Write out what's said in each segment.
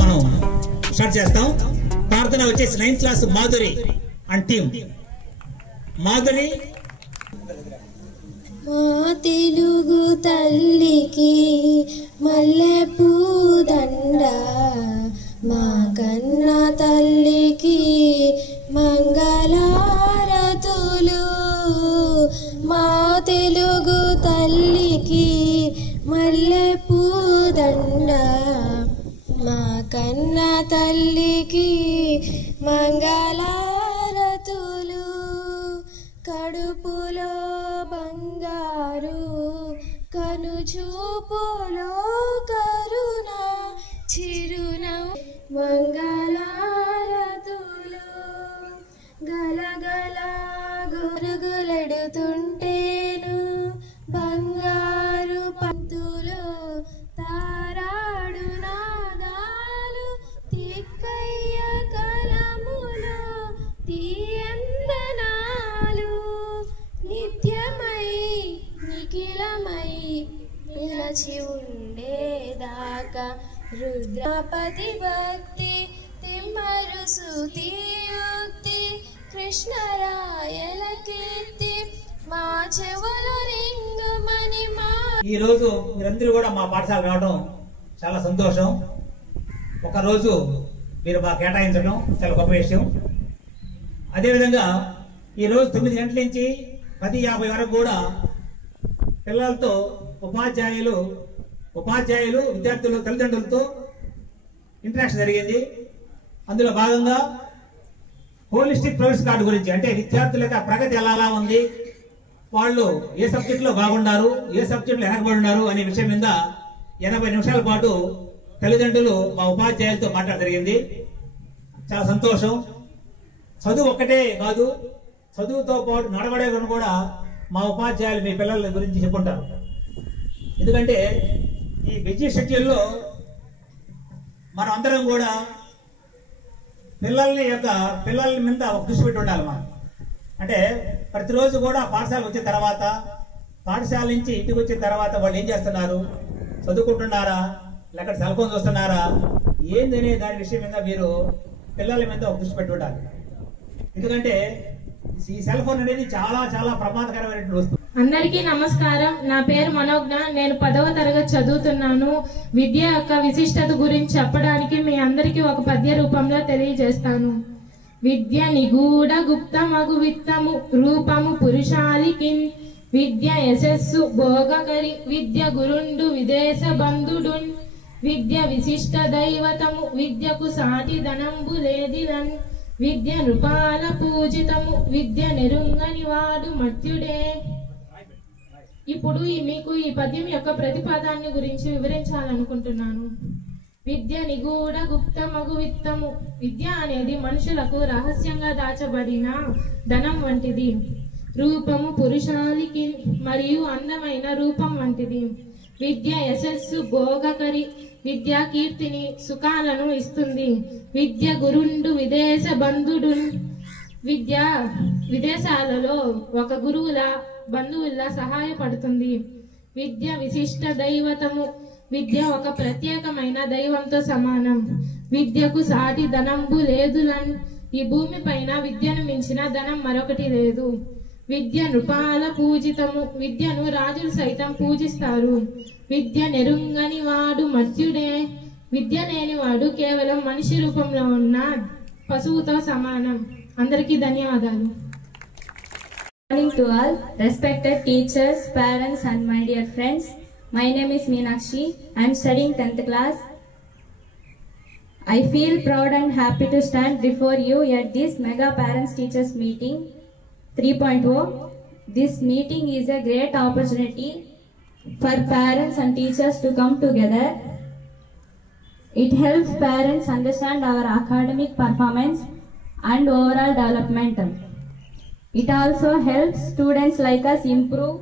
మనం స్టార్ట్ చేస్తాం. ప్రార్థన వచ్చేసి 9th class Madhuri and team. Madhuri. మా తెలుగు తల్లికి మల్లెపూ దండ, మా కన్న తల్లికి మంగళారతులు. మా తెలుగు తల్లికి మల్లెపూ దండ, మా కన్న తల్లికి మంగళారతులు. కడుపులో బంగారు, కనుచూపులో కరుణ, చిరునవ్వు మంగళారతులు. గలగల గొరుగులెడుతుంటేను బంగారు పంతులు, తారాడు నాదాలు తిక్కయ్య కలములో తీయందనాలు. నిత్యమై నిఖిలమై నిలచి ఉండేదాకా రుద్రపతి భక్తి, తిమ్మరు సుతి యుక్తి, కృష్ణరాయల కీర్తి మా చెవులు రింగుమని. ఈ రోజు మీరందరూ కూడా మా పాఠశాల రావడం చాలా సంతోషం. ఒక రోజు మీరు బాగా కేటాయించడం చాలా గొప్ప విషయం. అదేవిధంగా ఈరోజు 9 గంటల నుంచి 10:50 వరకు కూడా పిల్లలతో ఉపాధ్యాయులు విద్యార్థులు తల్లిదండ్రులతో ఇంటరాక్షన్ జరిగింది. అందులో భాగంగా హోలిస్టిక్ ప్రోగ్రెస్ కార్డు గురించి, అంటే విద్యార్థుల యొక్క ప్రగతి ఎలా ఉంది, వాళ్ళు ఏ సబ్జెక్టులో బాగున్నారు, ఏ సబ్జెక్టులో వెనకబడి ఉన్నారు అనే విషయం మీద 80 నిమిషాల పాటు తల్లిదండ్రులు మా ఉపాధ్యాయులతో మాట్లాడడం జరిగింది. చాలా సంతోషం. చదువు ఒక్కటే కాదు, చదువుతో పాటు నడవడే కూడా మా ఉపాధ్యాయులు మీ పిల్లల గురించి చెప్పుకుంటారు. ఎందుకంటే ఈ బిజీ షెడ్యూల్లో మనం అందరం కూడా పిల్లల మీద ఒక దృష్టి పెట్టి ఉండాలి. మనం అంటే ప్రతిరోజు కూడా పాఠశాల వచ్చిన తర్వాత, పాఠశాల నుంచి ఇంటికి వచ్చిన తర్వాత వాళ్ళు ఏం చేస్తున్నారు, చదువుకుంటున్నారా లేకపోతే సెల్ ఫోన్ చూస్తున్నారా ఏందనే దాని విషయం మీద మీరు పిల్లల మీద ఒక దృష్టి పెట్టి ఉండాలి. ఎందుకంటే ఈ సెల్ ఫోన్ అనేది చాలా చాలా ప్రమాదకరమైన వస్తువు. అందరికీ నమస్కారం. నా పేరు మనోజ్ఞ. నేను 10వ తరగతి చదువుతున్నాను. విద్య యొక్క విశిష్టత గురించి చెప్పడానికి మీ అందరికీ ఒక పద్య రూపంలో తెలియజేస్తాను. విద్య నిగూఢ గుప్తమగు విత్తము, రూపము పురుషాలికి. విద్య యశస్సు భోగకరి, విద్య గురుండు విదేశ బంధుడున్. విద్య విశిష్ట దైవతము, విద్యకు సాటి ధనంబు లేదిరన్. విద్య నృపాల పూజితము, విద్య నెరుంగని వాడు మత్యుడే. ఇప్పుడు మీకు ఈ పద్యం యొక్క ప్రతిపాదాన్ని గురించి వివరించాలనుకుంటున్నాను. విద్య నిగూఢ గుప్తమగు విత్తము. విద్య అనేది మనుషులకు రహస్యంగా దాచబడిన ధనం వంటిది. రూపము పురుషాలికి, మరియు అందమైన రూపం వంటిది. విద్య యశస్సు భోగకరి, విద్య కీర్తిని సుఖాలను ఇస్తుంది. విద్య గురుండు విదేశ బంధుడు. విద్య విదేశాలలో ఒక గురువుల బంధువుల సహాయపడుతుంది. విద్య విశిష్ట దైవతము. విద్య ఒక ప్రత్యేకమైన దైవంతో సమానం. విద్యకు సాటి ధనంబు లేదులన్. ఈ భూమి పైన విద్యను మించిన ధనం మరొకటి లేదు. విద్య నృపాల పూజితము. విద్యను రాజులు సైతం పూజిస్తారు. విద్య నెరుంగని వాడు మర్త్యుడే. విద్య లేనివాడు కేవలం మనిషి రూపంలో ఉన్న పశువుతో సమానం. అందరికీ ధన్యవాదాలు. Good morning to all, respected teachers, parents and my dear friends. My name is Meenakshi. I am studying 10th class. I feel proud and happy to stand before you at this mega parents teachers meeting 3.0. This meeting is a great opportunity for parents and teachers to come together. It helps parents understand our academic performance and overall development. It also helps students like us improve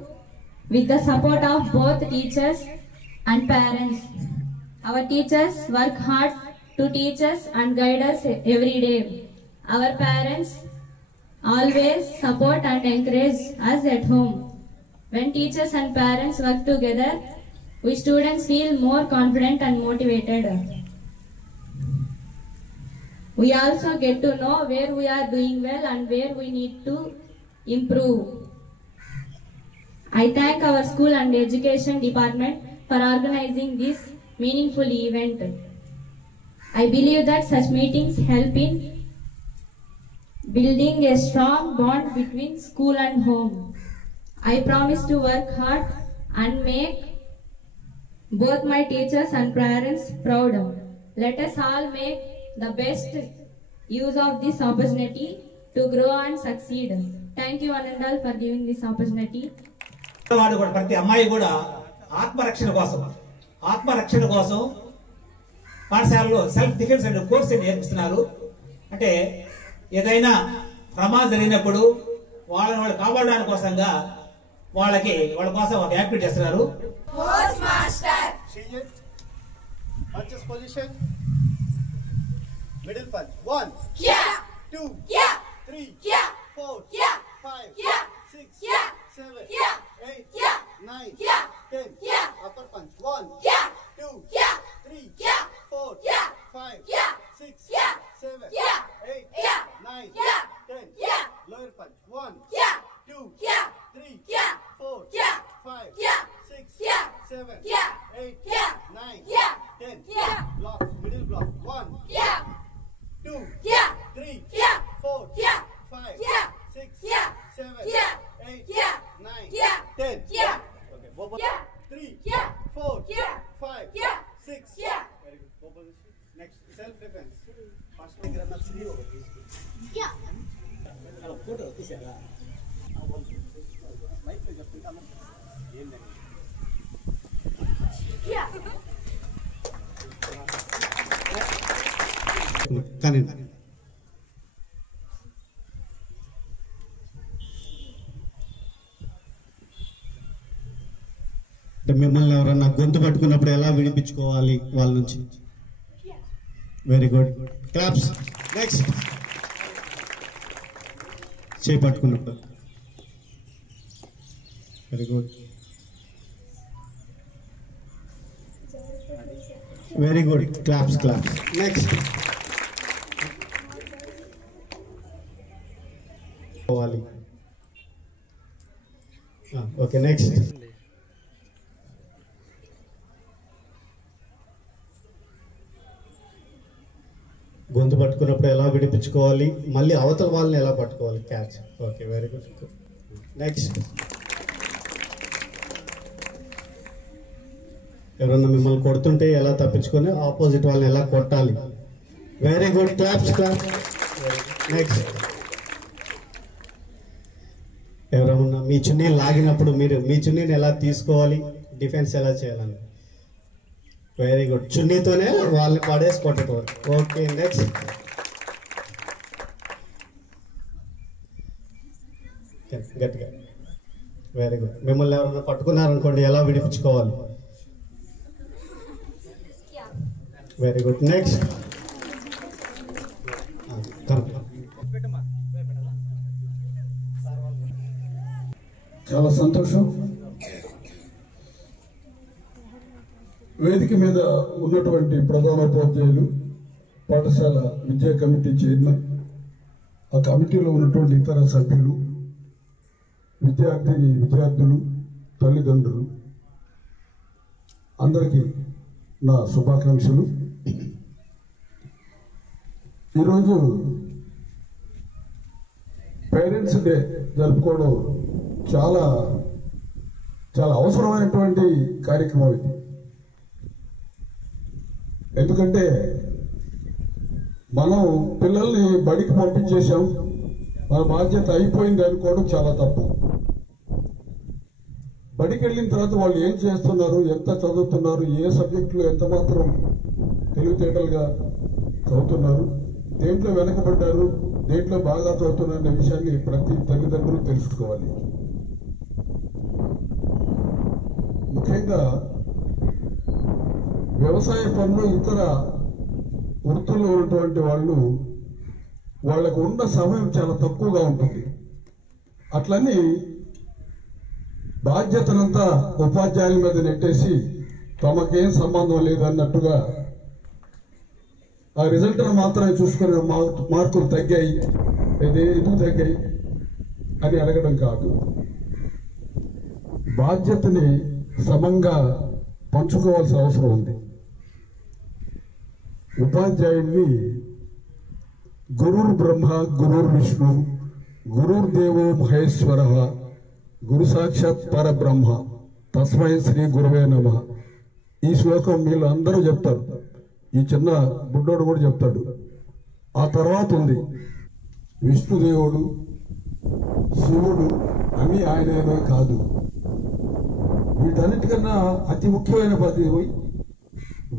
with the support of both teachers and parents. Our teachers work hard to teach us and guide us every day. Our parents always support and encourage us at home. When teachers and parents work together, we students feel more confident and motivated. We also get to know where we are doing well and where we need to improve. I thank our school and education department for organizing this meaningful event. I believe that such meetings help in building a strong bond between school and home. I promise to work hard and make both my teachers and parents proud. Let us all make the best use of this opportunity to grow and succeed. Thank you, Anandal, for giving this opportunity. వాడు కూడా ప్రతి అమ్మాయి కూడా ఆత్మరక్షణ కోసం పాఠశాలలో self defence అనే course నేర్పిస్తున్నారు. అంటే ఏదైనా ప్రమాదం జరిగినప్పుడు వాళ్ళు కాపాడడానికి కోసంగా వాళ్ళ కోసం ఒక యాక్టివిటీ చేస్తున్నారు. Punches position. Middle punch. 1. 2. 3. 4. 5. 6. 7. 8. 9. 10. Upper punch. 1. 2. 3. 4. 5. 6. 7. 8. 9. 10. Lower punch. 1. 2. 3. 4. 5. 6. 7. 8. 9. 10. Block. Middle block. 1. 2. 3. 4. 5. 6. 7. 8. 9. 10. Okay. 3. 4. 5. 6. Very good. Next. Self defense. First finger on the sleeve. Photo తీసారా? కానీ మిమ్మల్ని ఎవరన్నా గొంతు పట్టుకున్నప్పుడు ఎలా విడిపించుకోవాలి వాళ్ళ నుంచి? Very good, claps. నెక్స్ట్, చేయి పట్టుకున్నప్పుడు. Very good, very good, claps. Next, okay. Next, గొంతు పట్టుకున్నప్పుడు ఎలా విడిపించుకోవాలి, మళ్ళీ అవతల వాళ్ళని ఎలా పట్టుకోవాలి, catch. Okay, very good. Next, ఎవరన్నా మిమ్మల్ని కొడుతుంటే ఎలా తప్పించుకొని ఆపోజిట్ వాళ్ళని ఎలా కొట్టాలి. Very good, claps. నెక్స్ట్, ఎవరన్నా మీ చున్నీ లాగినప్పుడు మీరు మీ చున్నీని ఎలా తీసుకోవాలి, డిఫెన్స్ ఎలా చేయాలని. వెరీ గుడ్, చున్నీతోనే వాళ్ళని పడేసి కొట్టడం. ఓకే. నెక్స్ట్, గట్టిగా. Very good. మిమ్మల్ని ఎవరైనా పట్టుకున్నారనుకోండి, ఎలా విడిపించుకోవాలి. Very good. నెక్స్ట్, చాలా సంతోషం. వేదిక మీద ఉన్నటువంటి ప్రధానోపాధ్యాయులు, పాఠశాల విద్యా కమిటీ చైర్మన్, ఆ కమిటీలో ఉన్నటువంటి ఇతర సభ్యులు, విద్యార్థులు, తల్లిదండ్రులు, అందరికీ నా శుభాకాంక్షలు. ఈరోజు పేరెంట్స్ డే జరుపుకోవడం చాలా చాలా అవసరమైనటువంటి కార్యక్రమం ఇది. ఎందుకంటే మనం పిల్లల్ని బడికి పంపించేశాం, మన బాధ్యత అయిపోయింది అనుకోవడం చాలా తప్పు. బడికి వెళ్ళిన తర్వాత వాళ్ళు ఏం చేస్తున్నారు, ఎంత చదువుతున్నారు, ఏ సబ్జెక్టులో ఎంత మాత్రం తెలివితేటలుగా చదువుతున్నారు, దేంట్లో వెనకబడ్డారు, దేంట్లో బాగా చదువుతున్నారు అనే విషయాన్ని ప్రతి తల్లిదండ్రులు తెలుసుకోవాలి. ముఖ్యంగా వ్యవసాయ పనులు, ఇతర వృత్తుల్లో ఉన్నటువంటి వాళ్ళకు ఉన్న సమయం చాలా తక్కువగా ఉంటుంది. అట్లని బాధ్యతనంతా ఉపాధ్యాయుల మీద నెట్టేసి తమకేం సంబంధం లేదన్నట్టుగా ఆ రిజల్ట్ను మాత్రమే చూసుకుని మార్కులు తగ్గాయి, ఎందుకు తగ్గాయి అని అడగడం కాదు. బాధ్యతని సమంగా పంచుకోవాల్సిన అవసరం ఉంది. ఉపాధ్యాయుడిని గురుర్ బ్రహ్మ గురుర్ విష్ణు గురుర్ దేవో మహేశ్వర గురు సాక్షాత్ పరబ్రహ్మ తస్మై శ్రీ గురువే నమః. ఈ శ్లోకం వీళ్ళు అందరూ చెప్తారు, ఈ చిన్న బుడ్డోడు కూడా చెప్తాడు. ఆ తర్వాత ఉంది విష్ణుదేవుడు, శివుడు అన్నీ ఆయననే కాదు. వీటన్నిటికన్నా అతి ముఖ్యమైన పదవి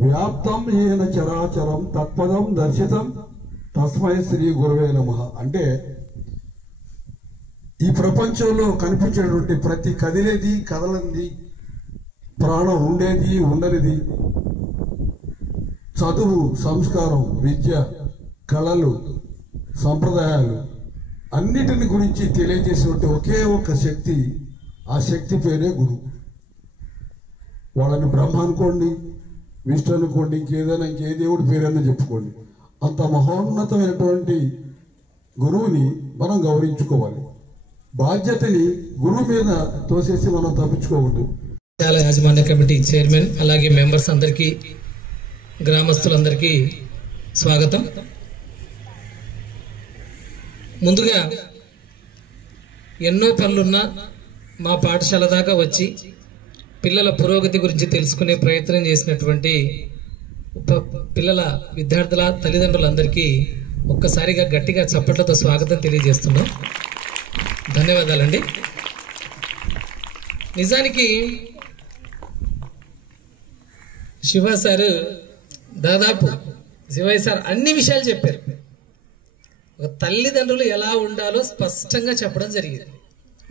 వ్యాప్తం ఏన చరాచరం తత్పదం దర్శితం తస్మై శ్రీ గురువే నమః. అంటే ఈ ప్రపంచంలో కనిపించేటువంటి ప్రతి కదిలేది కదలంది, ప్రాణం ఉండేది ఉండనిది, చదువు, సంస్కారం, విద్య, కళలు, సంప్రదాయాలు అన్నిటిని గురించి తెలియజేసినటువంటి ఒకే ఒక శక్తి, ఆ శక్తి పేరే గురువు. వాళ్ళని బ్రహ్మ అనుకోండి, విష్ణు అనుకోండి, ఇంకేదైనా ఇంకే దేవుడి పేరైనా చెప్పుకోండి, అంత మహోన్నతమైనటువంటి గురువుని మనం గౌరవించుకోవాలి. బాధ్యతని గురువు మీద తోసేసి మనం తప్పించుకోవద్దు. యాజమాన్య కమిటీ చైర్మన్ అలాగే మెంబర్స్ అందరికీ, గ్రామస్తులందరికీ స్వాగతం. ముందుగా ఎన్నో పనులున్నా మా పాఠశాల దాకా వచ్చి పిల్లల పురోగతి గురించి తెలుసుకునే ప్రయత్నం చేసినటువంటి పిల్లల విద్యార్థుల తల్లిదండ్రులందరికీ ఒక్కసారిగా గట్టిగా చప్పట్లతో స్వాగతం తెలియజేస్తున్నాం. ధన్యవాదాలండి. నిజానికి శివ సార్ దాదాపు శివయ్య సార్ అన్ని విషయాలు చెప్పారు. ఒక తల్లిదండ్రులు ఎలా ఉండాలో స్పష్టంగా చెప్పడం జరిగింది.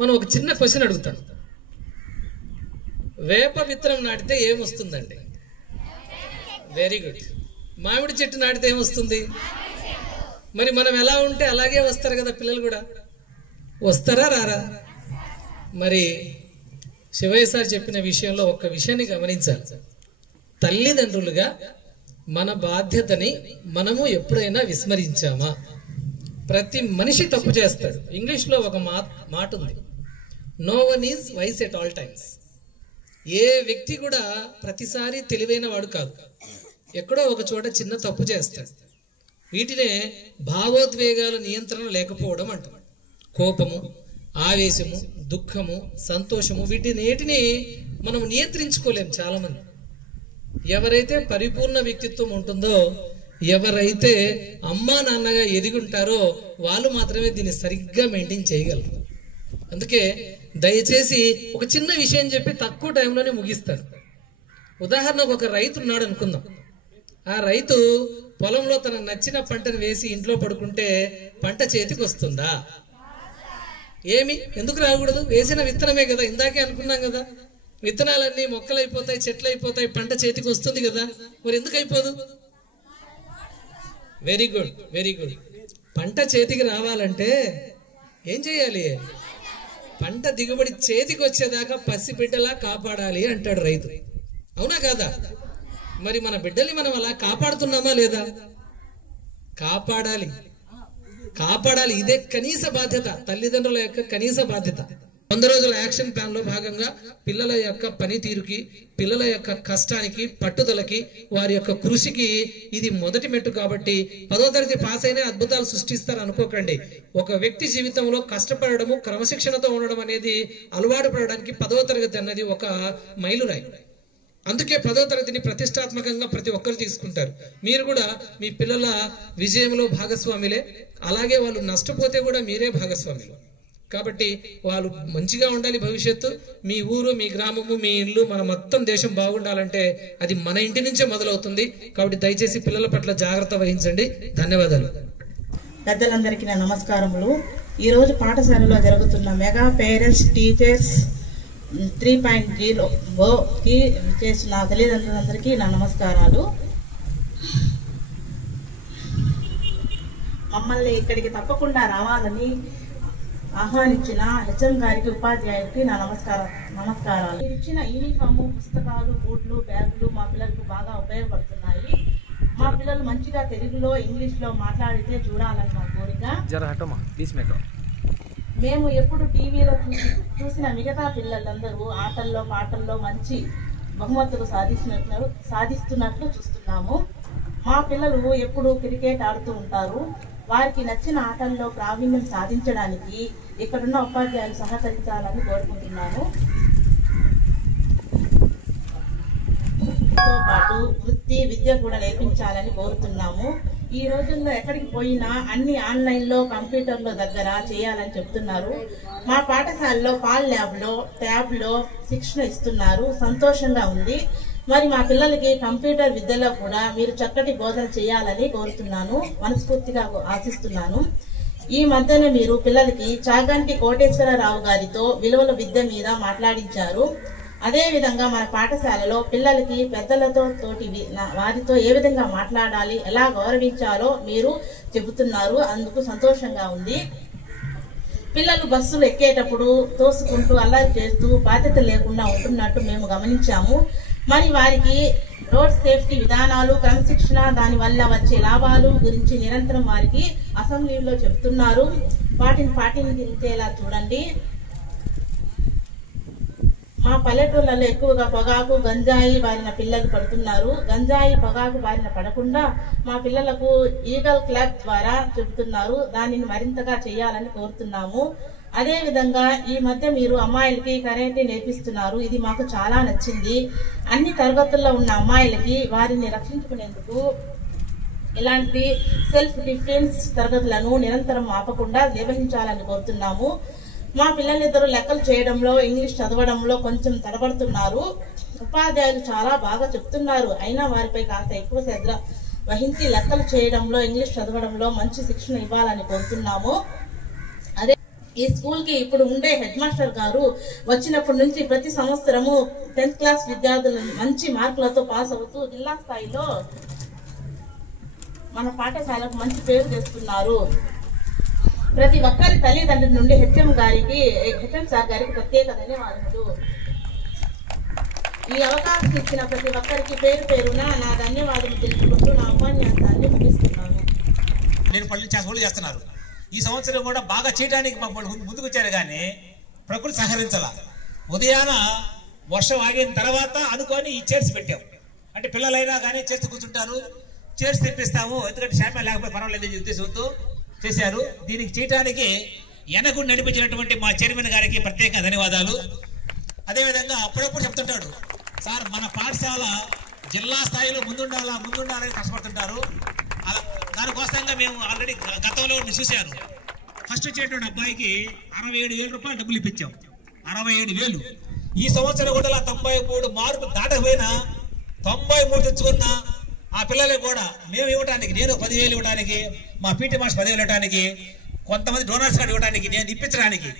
మనం ఒక చిన్న క్వశ్చన్ అడుగుతాం, వేప విత్తనం నాటితే ఏమొస్తుందండి? Very good. మామిడి చెట్టు నాటితే ఏమొస్తుంది? మరి మనం ఎలా ఉంటే అలాగే వస్తారు కదా పిల్లలు కూడా, వస్తారా రారా? మరి శివయ్య సార్ చెప్పిన విషయంలో ఒక్క విషయాన్ని గమనించాలి. తల్లిదండ్రులుగా మన బాధ్యతని మనము ఎప్పుడైనా విస్మరించామా? ప్రతి మనిషి తప్పు చేస్తాడు. ఇంగ్లీష్లో ఒక మాట ఉంది, no one is wise at all times. ఏ వ్యక్తి కూడా ప్రతిసారి తెలివైన వాడు కాదు, ఎక్కడో ఒక చోట చిన్న తప్పు చేస్తాడు. వీటినే భావోద్వేగాల నియంత్రణ లేకపోవడం అంటాం. కోపము, ఆవేశము, దుఃఖము, సంతోషము, వీటినేటిని మనం నియంత్రించుకోలేము. చాలా మంది ఎవరైతే పరిపూర్ణ వ్యక్తిత్వం ఉంటుందో, ఎవరైతే అమ్మా నాన్నగా ఎదిగుంటారో వాళ్ళు మాత్రమే దీన్ని సరిగ్గా మెయింటైన్ చేయగలరు. అందుకే దయచేసి ఒక చిన్న విషయం చెప్పి తక్కువ టైంలోనే ముగిస్తారు. ఉదాహరణకు ఒక రైతు ఉన్నాడు అనుకుందాం. ఆ రైతు పొలంలో తనకు నచ్చిన పంటను వేసి ఇంట్లో పడుకుంటే పంట చేతికి వస్తుందా? ఏమి ఎందుకు రాకూడదు? వేసిన విత్తనమే కదా, ఇందాకే అనుకున్నాం కదా, విత్తనాలన్నీ మొక్కలు అయిపోతాయి, చెట్లు అయిపోతాయి, పంట చేతికి వస్తుంది కదా, మరి ఎందుకు అయిపోదు? Very good, very good. పంట చేతికి రావాలంటే ఏం చేయాలి? పంట దిగుబడి చేతికి వచ్చేదాకా పసిబిడ్డలా కాపాడాలి అంటాడు రైతు. అవునా కాదా? మరి మన బిడ్డల్ని మనం అలా కాపాడుతున్నామా లేదా? కాపాడాలి, కాపాడాలి. ఇదే కనీస బాధ్యత, తల్లిదండ్రుల యొక్క కనీస బాధ్యత. 100 రోజుల యాక్షన్ ప్లాన్ లో భాగంగా పిల్లల యొక్క పనితీరుకి, పిల్లల యొక్క కష్టానికి, పట్టుదలకి, వారి యొక్క కృషికి ఇది మొదటి మెట్టు. కాబట్టి 10వ తరగతి పాస్ అయినా అద్భుతాలు సృష్టిస్తారు అనుకోకండి. ఒక వ్యక్తి జీవితంలో కష్టపడము, క్రమశిక్షణతో ఉండడం అనేది అలవాటు పడడానికి 10వ తరగతి అన్నది ఒక మైలురాయి. అందుకే 10వ తరగతిని ప్రతిష్టాత్మకంగా ప్రతి ఒక్కరు తీసుకుంటారు. మీరు కూడా మీ పిల్లల విజయంలో భాగస్వామిలే, అలాగే వాళ్ళు నష్టపోతే కూడా మీరే భాగస్వాములు. కాబట్టి వాళ్ళు మంచిగా ఉండాలి భవిష్యత్తు. మీ ఊరు, మీ గ్రామము, మీ ఇల్లు, మన మొత్తం దేశం బాగుండాలంటే అది మన ఇంటి నుంచే మొదలవుతుంది. కాబట్టి దయచేసి పిల్లల పట్ల జాగ్రత్త వహించండి. ధన్యవాదాలు. పెద్దలందరికీ నా నమస్కారములు. ఈరోజు పాఠశాలలో జరుగుతున్న మెగా పేరెంట్స్ టీచర్స్ 3.0కి చేసిన తల్లిదండ్రులందరికీ నా నమస్కారాలు. మమ్మల్ని ఇక్కడికి తప్పకుండా రావాలని ఆహ్వానించిన హెచ్ఎం గారికి, ఉపాధ్యాయుడికి నా నమస్కారాలు. ఇచ్చిన యూనిఫాము, పుస్తకాలు, బూట్లు, బ్యాగులు మా పిల్లలకు బాగా ఉపయోగపడుతున్నాయి. మా పిల్లలు మంచిగా తెలుగులో ఇంగ్లీష్లో మాట్లాడితే చూడాలని మా కోరిక. మేము ఎప్పుడు టీవీలో చూసిన మిగతా పిల్లలందరూ ఆటల్లో పాటల్లో మంచి బహుమతులు సాధిస్తున్నట్లు చూస్తున్నాము. మా పిల్లలు ఎప్పుడు క్రికెట్ ఆడుతూ ఉంటారు. వారికి నచ్చిన ఆటల్లో ప్రావీణ్యం సాధించడానికి ఇక్కడున్న ఉపాధ్యాయులు సహకరించాలని కోరుకుంటున్నాను. తో పాటు వృత్తి విద్య కూడా నేర్పించాలని కోరుతున్నాము. ఈ రోజుల్లో ఎక్కడికి పోయినా అన్ని ఆన్లైన్లో కంప్యూటర్లో దగ్గర చేయాలని చెప్తున్నారు. మా పాఠశాలలో పాల్ ల్యాబ్లో ట్యాబ్లో శిక్షణ ఇస్తున్నారు. సంతోషంగా ఉంది. మరి మా పిల్లలకి కంప్యూటర్ విద్యలో కూడా మీరు చక్కటి బోధన చేయాలని కోరుతున్నాను, మనస్ఫూర్తిగా ఆశిస్తున్నాను. ఈ మధ్యన మీరు పిల్లలకి చాగంటి కోటేశ్వరరావు గారితో విలువల విద్య మీద మాట్లాడించారు. అదే విధంగా మన పాఠశాలలో పిల్లలకి పెద్దలతో వారితో ఏ విధంగా మాట్లాడాలి, ఎలా గౌరవించాలో మీరు చెబుతున్నారు. అందుకు సంతోషంగా ఉంది. పిల్లలు బస్సులు ఎక్కేటప్పుడు తోసుకుంటూ అల్లరి చేస్తూ బాధ్యత లేకుండా ఉంటున్నట్టు మేము గమనించాము. మరి వారికి రోడ్ సేఫ్టీ విధానాలు, క్రమశిక్షణ, దానివల్ల వచ్చే లాభాలు గురించి నిరంతరం వారికి అసెంబ్లీలో చెబుతున్నారు. వాటిని పాటించేలా చూడండి. మా పల్లెటూళ్ళలో ఎక్కువగా పొగాకు గంజాయి బారిన పిల్లలు పడుతున్నారు. గంజాయి పొగాకు బారిన పడకుండా మా పిల్లలకు ఈగల్ క్లబ్ ద్వారా చెబుతున్నారు. దానిని మరింతగా చేయాలని కోరుతున్నాము. అదే విధంగా ఈ మధ్య మీరు అమ్మాయిలకి కరాటే నేర్పిస్తున్నారు. ఇది మాకు చాలా నచ్చింది. అన్ని తరగతుల్లో ఉన్న అమ్మాయిలకి వారిని రక్షించుకునేందుకు ఇలాంటి సెల్ఫ్ డిఫెన్స్ తరగతులను నిరంతరం ఆపకుండా నిర్వహించాలని కోరుతున్నాము. మా పిల్లలిద్దరూ లెక్కలు చేయడంలో, ఇంగ్లీష్ చదవడంలో కొంచెం తడబడుతున్నారు. ఉపాధ్యాయులు చాలా బాగా చెప్తున్నారు. అయినా వారిపై కాస్త ఎక్కువ శ్రద్ధ వహించి లెక్కలు చేయడంలో, ఇంగ్లీష్ చదవడంలో మంచి శిక్షణ ఇవ్వాలని కోరుతున్నాము. అదే ఈ స్కూల్ కి ఇప్పుడు ఉండే హెడ్ మాస్టర్ గారు వచ్చినప్పటి నుంచి ప్రతి సంవత్సరము 10th క్లాస్ విద్యార్థులు మంచి మార్కులతో పాస్ అవుతూ జిల్లా స్థాయిలో మన పాఠశాలకు మంచి పేరు తెస్తున్నారు. ప్రతి ఒక్కరి తల్లిదండ్రుల నుండి హెచ్ఎం సార్ గారికి ప్రత్యేక ధన్యవాదాలు. ఈ అవకాశం ఇచ్చిన ప్రతి ఒక్కరికి పేరు పేరున నా ధన్యవాదాలు తెలుపుకుంటూ నా ఉపన్యాసాన్ని ముగిస్తున్నాను. నేను పళ్ళు చేస్తున్నారు. ఈ సంవత్సరం కూడా బాగా చేయడానికి ముందుకు వచ్చారు, కానీ ప్రకృతి సహకరించాల. ఉదయాన వర్షం ఆగిన తర్వాత అనుకొని ఈ చైర్స్ పెట్టాం. అంటే పిల్లలైనా కానీ చేస్తూ కూర్చుంటారు, చైర్స్ తెప్పిస్తాము. ఎందుకంటే శామ్య లేకపోతే పర్వాలేదు ఉద్దేశంతో చేశారు. దీనికి చేయడానికి వెనక నడిపించినటువంటి మా చైర్మన్ గారికి ప్రత్యేక ధన్యవాదాలు. అదేవిధంగా అప్పుడప్పుడు చెప్తుంటాడు, సార్ మన పాఠశాల జిల్లా స్థాయిలో ముందుండాలని కష్టపడుతుంటారు. దానికోసంగా మేము ఆల్రెడీ గతంలో చూశాను. ఫస్ట్ వచ్చేటువంటి అబ్బాయికి 67,000 రూపాయలు డబ్బులు ఇప్పించాం. 67,000. ఈ సంవత్సరం కూడా 93 మార్కులు దాటకపోయినా 93 తెచ్చుకున్న ఆ పిల్లలకు కూడా మేము ఇవ్వడానికి, నేను 10,000 ఇవ్వడానికి, మా పీటీ మాస్టర్ 10,000 ఇవ్వడానికి, కొంతమంది డోనర్స్ కార్డు ఇవ్వడానికి, నేను ఇప్పించడానికి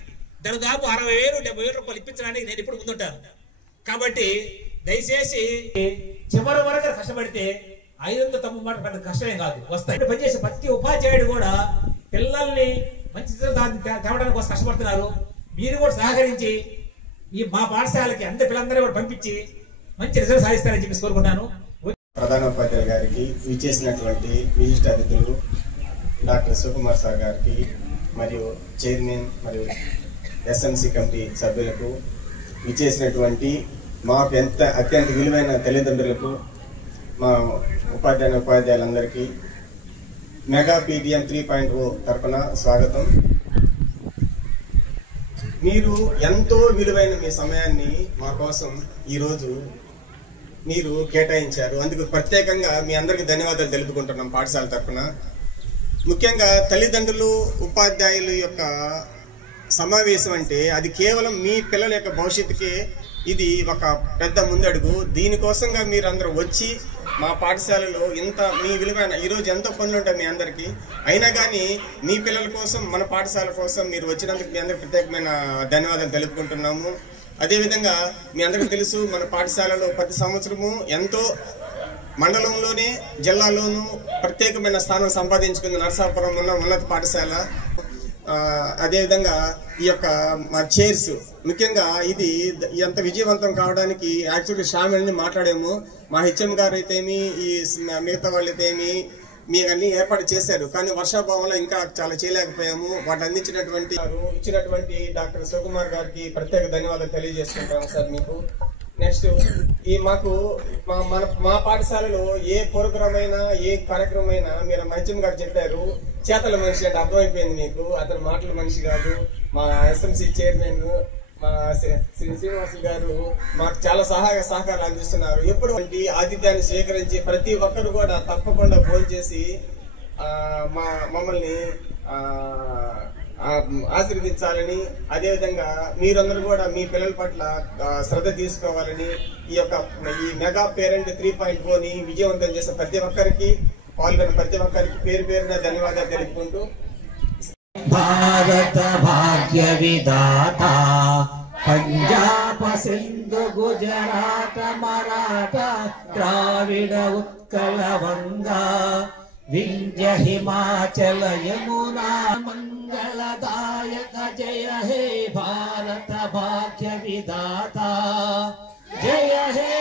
దాదాపు 60,000, 70,000 రూపాయలు ఇప్పించడానికి నేను ఇప్పుడు ముందుంటాను. కాబట్టి దయచేసి చివరి వరకు కష్టపడితే 590 మాట పెద్ద కష్టమే కాదు, వస్తాయి. పనిచేసే ప్రతి ఉపాధ్యాయుడు కూడా పిల్లల్ని మంచి తేవడానికి కోసం కష్టపడుతున్నారు. మీరు కూడా సహకరించి మా పాఠశాలకి అంత పిల్లలందరూ కూడా పంపించి మంచి రిజల్ట్ సాధిస్తారని చెప్పి కోరుకుంటాను. ప్రధానోపాధ్యాయులు గారికి, విచ్చేసినటువంటి విశిష్ట అతిథులు డాక్టర్ శివకుమార్ సార్ గారికి, మరియు చైర్మన్ మరియు ఎస్ఎంసీ కమిటీ సభ్యులకు, విచ్చేసినటువంటి మాకు అత్యంత విలువైన తల్లిదండ్రులకు, మా ఉపాధ్యాయులందరికీ మెగా పీడిఎం 3.0 తరఫున స్వాగతం. మీరు ఎంతో విలువైన మీ సమయాన్ని మా కోసం ఈరోజు మీరు కేటాయించారు. అందుకు ప్రత్యేకంగా మీ అందరికీ ధన్యవాదాలు తెలుపుకుంటున్నాం పాఠశాల తరఫున. ముఖ్యంగా తల్లిదండ్రులు ఉపాధ్యాయుల యొక్క సమావేశం అంటే అది కేవలం మీ పిల్లల యొక్క భవిష్యత్తుకే ఇది ఒక పెద్ద ముందడుగు. దీనికోసంగా మీరు అందరూ వచ్చి మా పాఠశాలలో ఇంత మీ విలువైన ఈరోజు ఎంతో పనులు ఉంటాయి మీ అందరికీ, అయినా కానీ మీ పిల్లల కోసం, మన పాఠశాల కోసం మీరు వచ్చినందుకు మీ అందరికి ప్రత్యేకమైన ధన్యవాదాలు తెలుపుకుంటున్నాము. అదేవిధంగా మీ అందరికీ తెలుసు, మన పాఠశాలలో ప్రతి సంవత్సరము ఎంతో మండలంలోనే జిల్లాలోనూ ప్రత్యేకమైన స్థానం సంపాదించుకుంది నరసాపురం ఉన్న ఉన్నత పాఠశాల. అదేవిధంగా ఈ యొక్క మా చైర్స్, ముఖ్యంగా ఇది ఎంత విజయవంతం కావడానికి యాక్చువల్లీ షామిల్ని మాట్లాడాము. మా హెచ్ఎం గారు అయితేమి, ఈ మిగతా వాళ్ళు అయితేమి మీ అన్ని ఏర్పాటు చేశారు. కానీ వర్షాభావంలో ఇంకా చాలా చేయలేకపోయాము. వాటిని ఇచ్చినటువంటి డాక్టర్ శివకుమార్ గారికి ప్రత్యేక ధన్యవాదాలు తెలియజేసుకుంటాము సార్ మీకు. నెక్స్ట్ ఈ మాకు మా పాఠశాలలో ఏ ప్రోగ్రామ్ అయినా ఏ కార్యక్రమం అయినా మీరు మంచం గారు చెప్పారు, చేతల మనిషి అంటే అర్థమైపోయింది మీకు. అతను మాటల మనిషి కాదు. మా ఎస్ఎంసీ చైర్మన్ మా శ్రీనివాస్ గారు మాకు చాలా సహకారాలు అందిస్తున్నారు. ఎప్పుడు ఆతిథ్యాన్ని స్వీకరించి ప్రతి ఒక్కరు కూడా తప్పకుండా భోజనం చేసి మమ్మల్ని ఆశీర్వదించాలని, అదేవిధంగా మీరందరూ కూడా మీ పిల్లల పట్ల శ్రద్ధ తీసుకోవాలని, ఈ మెగా పేరెంట్ 3.0ని విజయవంతం చేసిన ప్రతి ఒక్కరికి, పాల్గొన్న ప్రతి ఒక్కరికి పేరు పేరున ధన్యవాదాలు తెలుపుకుంటూ, భారత భాగ్య విధాత పంజాబ సింధు గుజరాత మరాఠ ద్రావిడ ఉత్కళ వంగా వింధ్య హిమాచల యమునా మంగళదాయక జయ హే భారత భాగ్య విధాత జయ హే